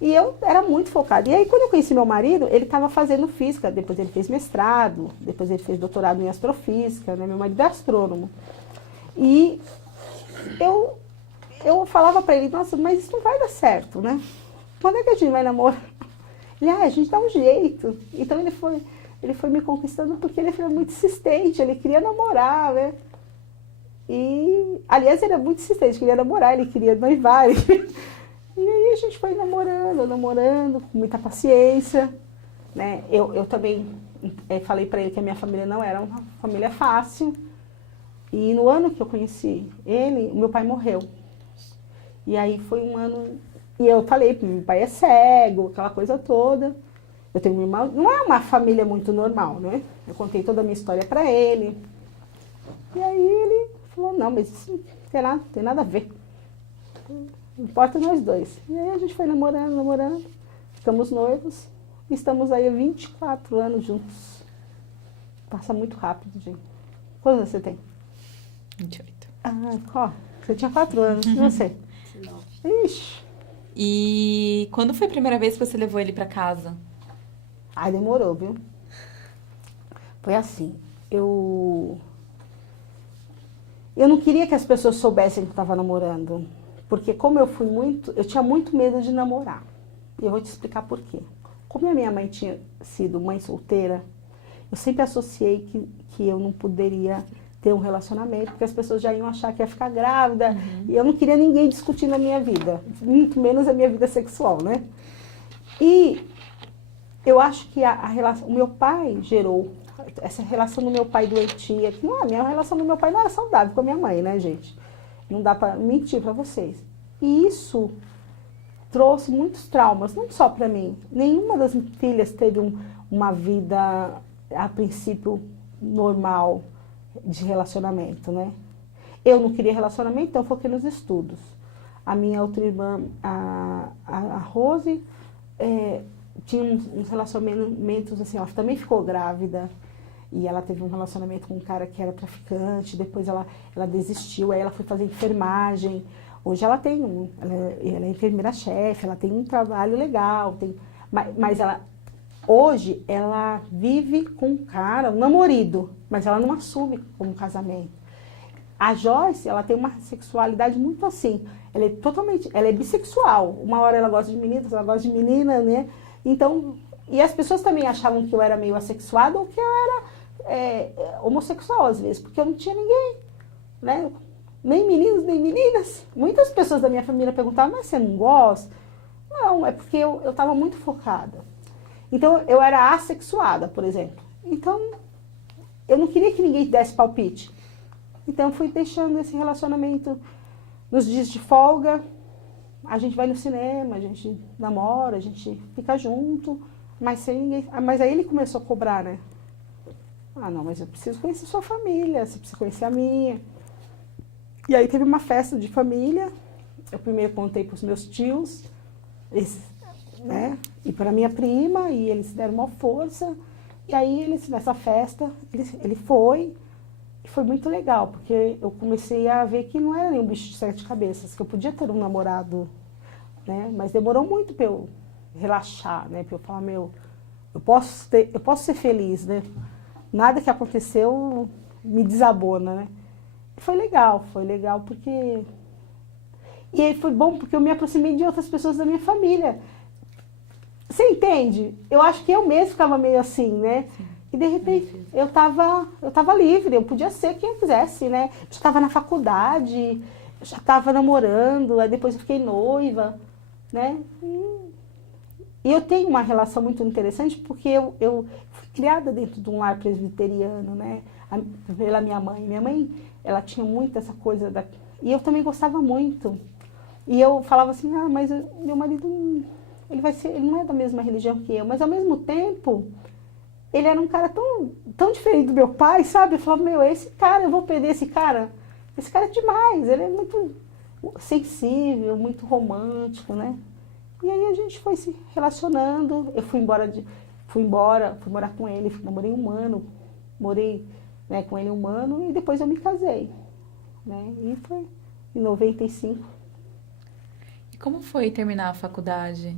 E eu era muito focada. E aí, quando eu conheci meu marido, ele estava fazendo física, depois ele fez mestrado, depois ele fez doutorado em astrofísica, né? Meu marido é astrônomo. E eu, eu falava para ele, nossa, mas isso não vai dar certo, né? Quando é que a gente vai namorar? Ele, a gente dá um jeito. Então ele foi me conquistando porque ele foi muito insistente, ele queria namorar, né? E, aliás, ele é muito insistente, queria namorar, ele queria noivar. E aí a gente foi namorando, namorando, com muita paciência, né? Eu também falei pra ele que a minha família não era uma família fácil. E no ano que eu conheci ele, meu pai morreu. E aí foi um ano... E eu falei, meu pai é cego, aquela coisa toda. Eu tenho uma irmã... Não é uma família muito normal, né? Eu contei toda a minha história pra ele. E aí ele falou, não, mas isso não tem nada a ver. Importa nós dois. E aí a gente foi namorando, namorando. Ficamos noivos. E estamos aí há 24 anos juntos. Passa muito rápido, gente. Quantos você tem? 28. Ah, ó, você tinha 4 anos. E você? 19. Ixi. E quando foi a primeira vez que você levou ele pra casa? Ai, demorou, viu? Foi assim. Eu não queria que as pessoas soubessem que eu estava namorando. Porque como eu tinha muito medo de namorar. E eu vou te explicar por quê. Como a minha mãe tinha sido mãe solteira, eu sempre associei que eu não poderia ter um relacionamento, porque as pessoas já iam achar que ia ficar grávida. E eu não queria ninguém discutindo a minha vida, muito menos a minha vida sexual, né? E eu acho que o meu pai gerou essa relação do meu pai doentia, que não, a minha relação do meu pai não era saudável com a minha mãe, né, gente? Não dá pra mentir pra vocês. E isso trouxe muitos traumas, não só pra mim. Nenhuma das filhas teve uma vida, a princípio, normal de relacionamento, né? Eu não queria relacionamento, então foquei nos estudos. A minha outra irmã, a Rose, tinha uns relacionamentos assim, ela também ficou grávida. E ela teve um relacionamento com um cara que era traficante, depois ela desistiu, aí ela foi fazer enfermagem. Hoje ela ela é enfermeira-chefe, ela tem um trabalho legal, mas hoje ela vive com um cara, um namorado, mas ela não assume como casamento. A Joyce, ela tem uma sexualidade muito assim, ela é bissexual. Uma hora ela gosta de meninas, outra ela gosta de menina, né? Então, e as pessoas também achavam que eu era meio assexuada ou que eu era homossexual às vezes, porque eu não tinha ninguém, né? Nem meninos, nem meninas. Muitas pessoas da minha família perguntavam, mas você não gosta? Não, é porque eu estava muito focada. Então, eu era assexuada, por exemplo. Então, eu não queria que ninguém desse palpite. Então, eu fui deixando esse relacionamento nos dias de folga. A gente vai no cinema, a gente namora, a gente fica junto, mas sem ninguém. Mas aí ele começou a cobrar, né? Ah, não, mas eu preciso conhecer sua família, você precisa conhecer a minha. E aí teve uma festa de família. Eu primeiro contei para os meus tios, né? E para minha prima, e eles deram uma força. E aí, nessa festa, ele foi. E foi muito legal, porque eu comecei a ver que não era nenhum bicho de 7 cabeças, que eu podia ter um namorado, né? Mas demorou muito para eu relaxar, né? Para eu falar, eu posso ser feliz, né? Nada que aconteceu me desabona, né? Foi legal porque... E aí foi bom porque eu me aproximei de outras pessoas da minha família. Você entende? Eu acho que eu mesma ficava meio assim, né? Sim. E de repente eu tava livre, eu podia ser quem eu quisesse, né? Eu já estava na faculdade, eu já estava namorando, aí depois eu fiquei noiva, né? E eu tenho uma relação muito interessante porque eu fui criada dentro de um lar presbiteriano, né? Pela minha mãe. Minha mãe, ela tinha muito essa coisa e eu também gostava muito. E eu falava assim, mas meu marido, ele não é da mesma religião que eu, mas ao mesmo tempo, ele era um cara tão diferente do meu pai, sabe? Eu falava, esse cara, eu vou perder esse cara é demais, ele é muito sensível, muito romântico, né? E aí a gente foi se relacionando, eu fui morar com ele, namorei um ano, morei, né, com ele um ano e depois eu me casei, né? E foi em 95. E como foi terminar a faculdade?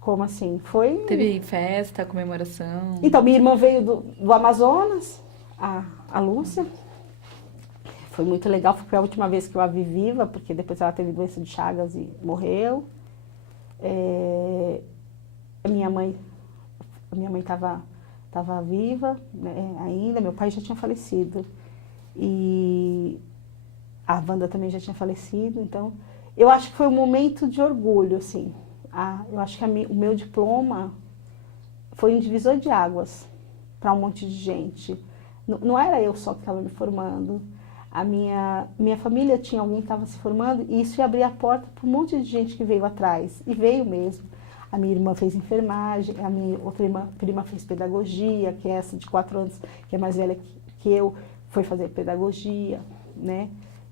Como assim? Foi... Teve festa, comemoração? Então, minha irmã veio do Amazonas, a Lúcia. Foi muito legal, foi a última vez que eu a vi viva, porque depois ela teve doença de Chagas e morreu. A minha mãe estava viva, né, ainda, meu pai já tinha falecido. E a Wanda também já tinha falecido, então eu acho que foi um momento de orgulho, assim. Eu acho que o meu diploma foi um divisor de águas para um monte de gente. Não era eu só que estava me formando. A minha família tinha alguém que estava se formando e isso ia abrir a porta para um monte de gente que veio atrás. E veio mesmo. A minha irmã fez enfermagem, a minha outra prima fez pedagogia, que é essa de 4 anos, que é mais velha que eu, foi fazer pedagogia, né?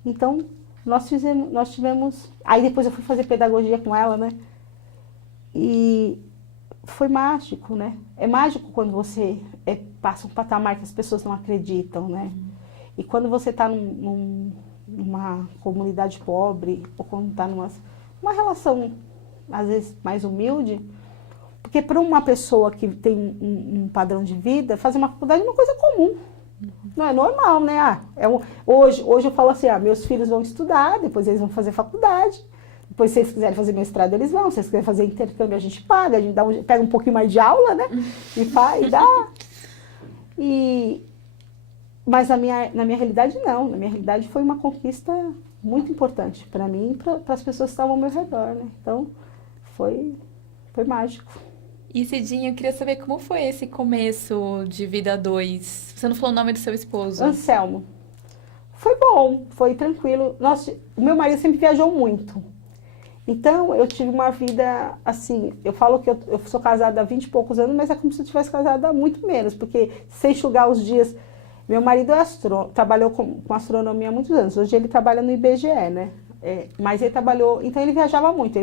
Então, nós tivemos... Aí depois eu fui fazer pedagogia com ela, né? E foi mágico, né? É mágico quando você passa um patamar que as pessoas não acreditam, né? E quando você está numa comunidade pobre, ou quando está numa relação, às vezes, mais humilde, porque para uma pessoa que tem um padrão de vida, fazer uma faculdade é uma coisa comum. Não é normal, né? Hoje eu falo assim, meus filhos vão estudar, depois eles vão fazer faculdade, depois se eles quiserem fazer mestrado, eles vão, se eles quiserem fazer intercâmbio, a gente paga, a gente pega um pouquinho mais de aula, né? E dá. Mas na minha realidade, não. Na minha realidade, foi uma conquista muito importante para mim e para as pessoas que estavam ao meu redor, né? Então, foi mágico. E Cidinha, eu queria saber como foi esse começo de vida a dois. Você não falou o nome do seu esposo? Anselmo. Foi bom, foi tranquilo. O meu marido sempre viajou muito. Então, eu tive uma vida, assim, eu falo que eu sou casada há 20 e poucos anos, mas é como se eu tivesse casada há muito menos, porque se enxugar os dias... Meu marido trabalhou com astronomia há muitos anos, hoje ele trabalha no IBGE, né? Mas ele trabalhou, então ele viajava muito,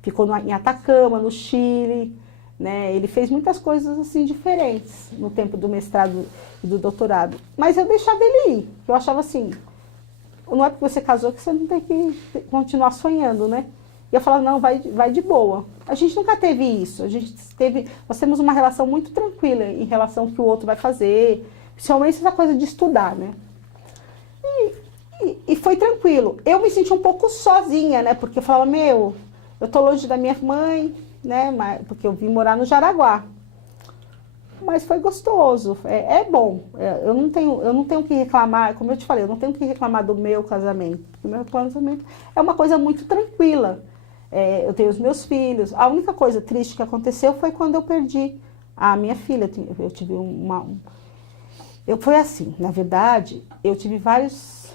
ficou em Atacama, no Chile, né? Ele fez muitas coisas assim diferentes no tempo do mestrado e do doutorado. Mas eu deixava ele ir, eu achava assim, não é porque você casou que você não tem que continuar sonhando, né? E eu falava, não, vai de boa. A gente nunca teve isso, nós temos uma relação muito tranquila em relação ao que o outro vai fazer, principalmente essa coisa de estudar, né? E foi tranquilo. Eu me senti um pouco sozinha, né? Porque eu falava, eu tô longe da minha mãe, né? Porque eu vim morar no Jaraguá. Mas foi gostoso, é bom. Eu não tenho que reclamar, como eu te falei, eu não tenho que reclamar do meu casamento. Porque o meu casamento é uma coisa muito tranquila. Eu tenho os meus filhos. A única coisa triste que aconteceu foi quando eu perdi a minha filha. Eu tive foi assim, na verdade, eu tive vários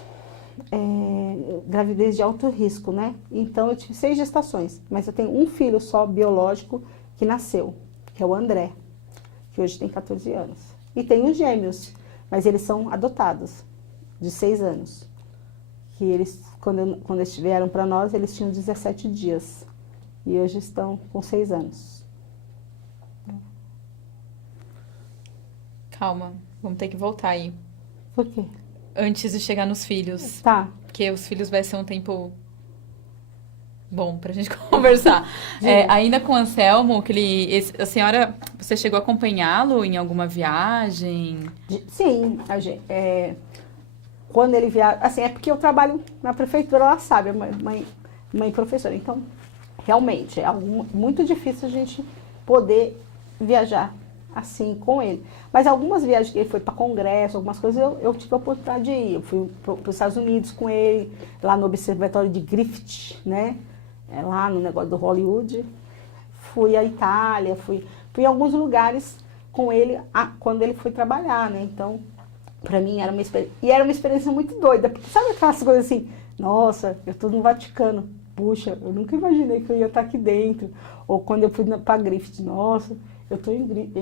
gravidez de alto risco, né? Então, eu tive 6 gestações, mas eu tenho um filho só biológico que nasceu, que é o André, que hoje tem 14 anos. E tenho gêmeos, mas eles são adotados, de 6 anos. Que eles, quando eles vieram para nós, eles tinham 17 dias. E hoje estão com 6 anos. Calma, vamos ter que voltar aí. Por quê? Antes de chegar nos filhos. Tá. Porque os filhos vai ser um tempo bom pra gente conversar. Ainda com o Anselmo, a senhora, você chegou a acompanhá-lo em alguma viagem? Sim, quando ele viaja, assim, é porque eu trabalho na prefeitura, ela sabe, mãe professora, então, realmente, é muito difícil a gente poder viajar assim com ele. Mas algumas viagens que ele foi para congresso, algumas coisas, eu tive a oportunidade de ir. Eu fui para os Estados Unidos com ele, lá no Observatório de Griffith, né? Lá no negócio do Hollywood. Fui à Itália, fui em alguns lugares com ele quando ele foi trabalhar, né? Então, para mim era uma experiência. E era uma experiência muito doida, porque sabe aquelas coisas assim, nossa, eu estou no Vaticano, puxa, eu nunca imaginei que eu ia estar aqui dentro. Ou quando eu fui para Griffith, nossa, eu estou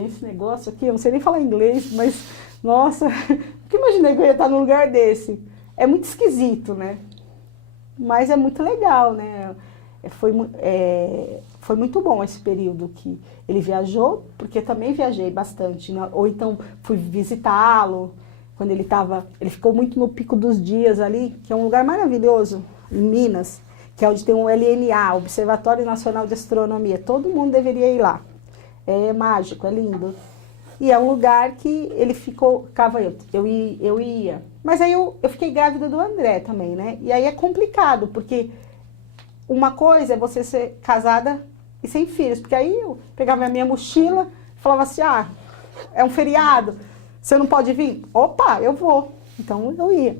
esse negócio aqui, eu não sei nem falar inglês, mas, nossa, nunca imaginei que eu ia estar num lugar desse. É muito esquisito, né? Mas é muito legal, né? Foi muito bom esse período que ele viajou, porque também viajei bastante, né? Ou então fui visitá-lo, quando ele ficou muito no Pico dos Dias ali, que é um lugar maravilhoso, em Minas, que é onde tem o LNA, Observatório Nacional de Astronomia. Todo mundo deveria ir lá. É mágico, é lindo. E é um lugar que ele ficava eu ia. Mas aí eu fiquei grávida do André também, né? E aí é complicado, porque uma coisa é você ser casada e sem filhos. Porque aí eu pegava a minha mochila e falava assim, é um feriado, você não pode vir? Opa, eu vou. Então eu ia.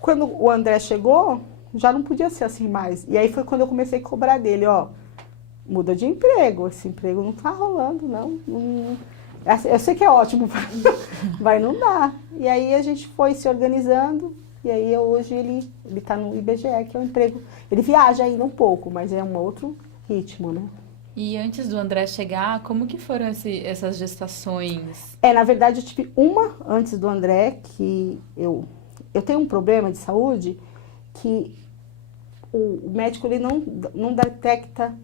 Quando o André chegou, já não podia ser assim mais. E aí foi quando eu comecei a cobrar dele, muda de emprego, esse emprego não tá rolando, não. Eu sei que é ótimo, vai não dá. E aí a gente foi se organizando, e aí hoje ele tá no IBGE, que é um emprego. Ele viaja ainda um pouco, mas é um outro ritmo, né? E antes do André chegar, como que foram essas gestações? Na verdade, eu tive uma antes do André, que eu tenho um problema de saúde, que o médico ele não detecta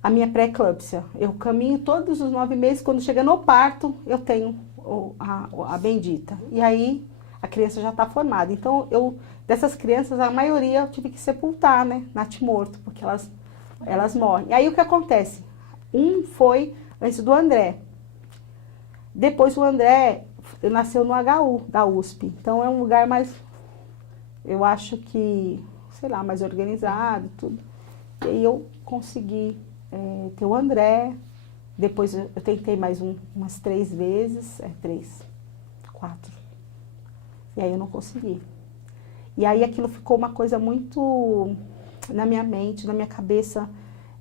a minha pré-eclâmpsia. Eu caminho todos os 9 meses, quando chega no parto, eu tenho a bendita. E aí, a criança já está formada. Então, dessas crianças, a maioria eu tive que sepultar, né, natimorto, porque elas morrem. E aí, o que acontece? Um foi antes do André. Depois, o André nasceu no HU, da USP. Então, é um lugar mais, eu acho que, sei lá, mais organizado e tudo. E aí, eu consegui ter o André. Depois eu tentei mais umas 3 vezes, 3, 4. E aí eu não consegui. E aí aquilo ficou uma coisa muito na minha mente, na minha cabeça.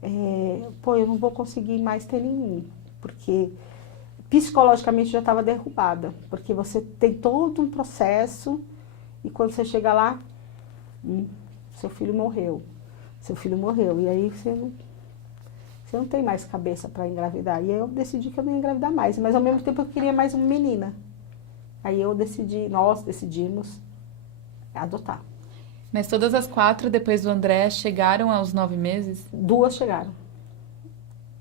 Eu não vou conseguir mais ter nenhum. Porque psicologicamente já estava derrubada. Porque você tem todo um processo e quando você chega lá, seu filho morreu. Seu filho morreu. E aí você não tem mais cabeça para engravidar. E aí eu decidi que eu não ia engravidar mais. Mas ao mesmo tempo eu queria mais uma menina. Aí nós decidimos adotar. Mas todas as 4, depois do André, chegaram aos 9 meses? 2 chegaram.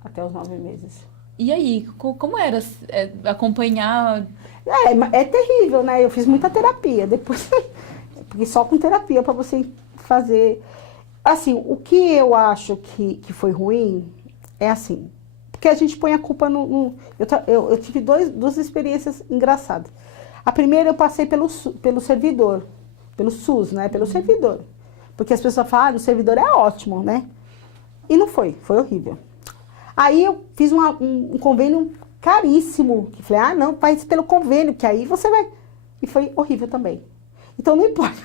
Até os 9 meses. E aí, como era acompanhar? É terrível, né? Eu fiz muita terapia. Depois, porque só com terapia para você fazer. Assim, o que eu acho que foi ruim é assim, porque a gente põe a culpa eu tive duas experiências engraçadas. A primeira eu passei pelo servidor, pelo SUS, né? Pelo servidor. Porque as pessoas falam, o servidor é ótimo, né? E não foi horrível. Aí eu fiz um convênio caríssimo, que falei, não, faz pelo convênio, que aí você vai. E foi horrível também. Então não importa.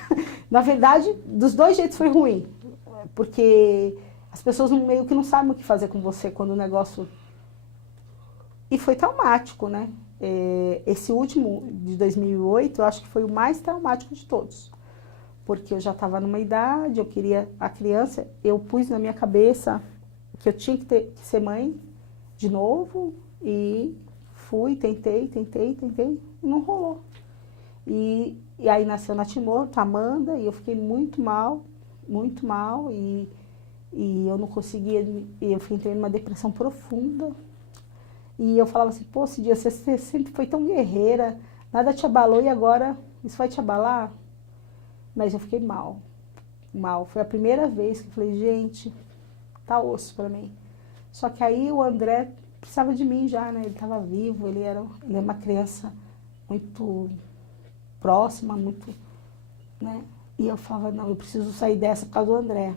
Na verdade, dos 2 jeitos foi ruim. Porque as pessoas meio que não sabem o que fazer com você quando o negócio... E foi traumático, né? Esse último, de 2008, eu acho que foi o mais traumático de todos. Porque eu já estava numa idade, eu queria a criança, eu pus na minha cabeça que eu tinha que ser mãe de novo. E fui, tentei, e não rolou. E aí nasceu natimorto, Amanda, e eu fiquei muito mal, e eu não conseguia, eu entrei numa depressão profunda, e eu falava assim, Cidinha, você sempre foi tão guerreira, nada te abalou e agora isso vai te abalar? Mas eu fiquei mal, foi a primeira vez que eu falei, gente, tá osso pra mim. Só que aí o André precisava de mim já, né, ele estava vivo, ele é uma criança muito próxima, muito, né? E eu falava, não, eu preciso sair dessa por causa do André.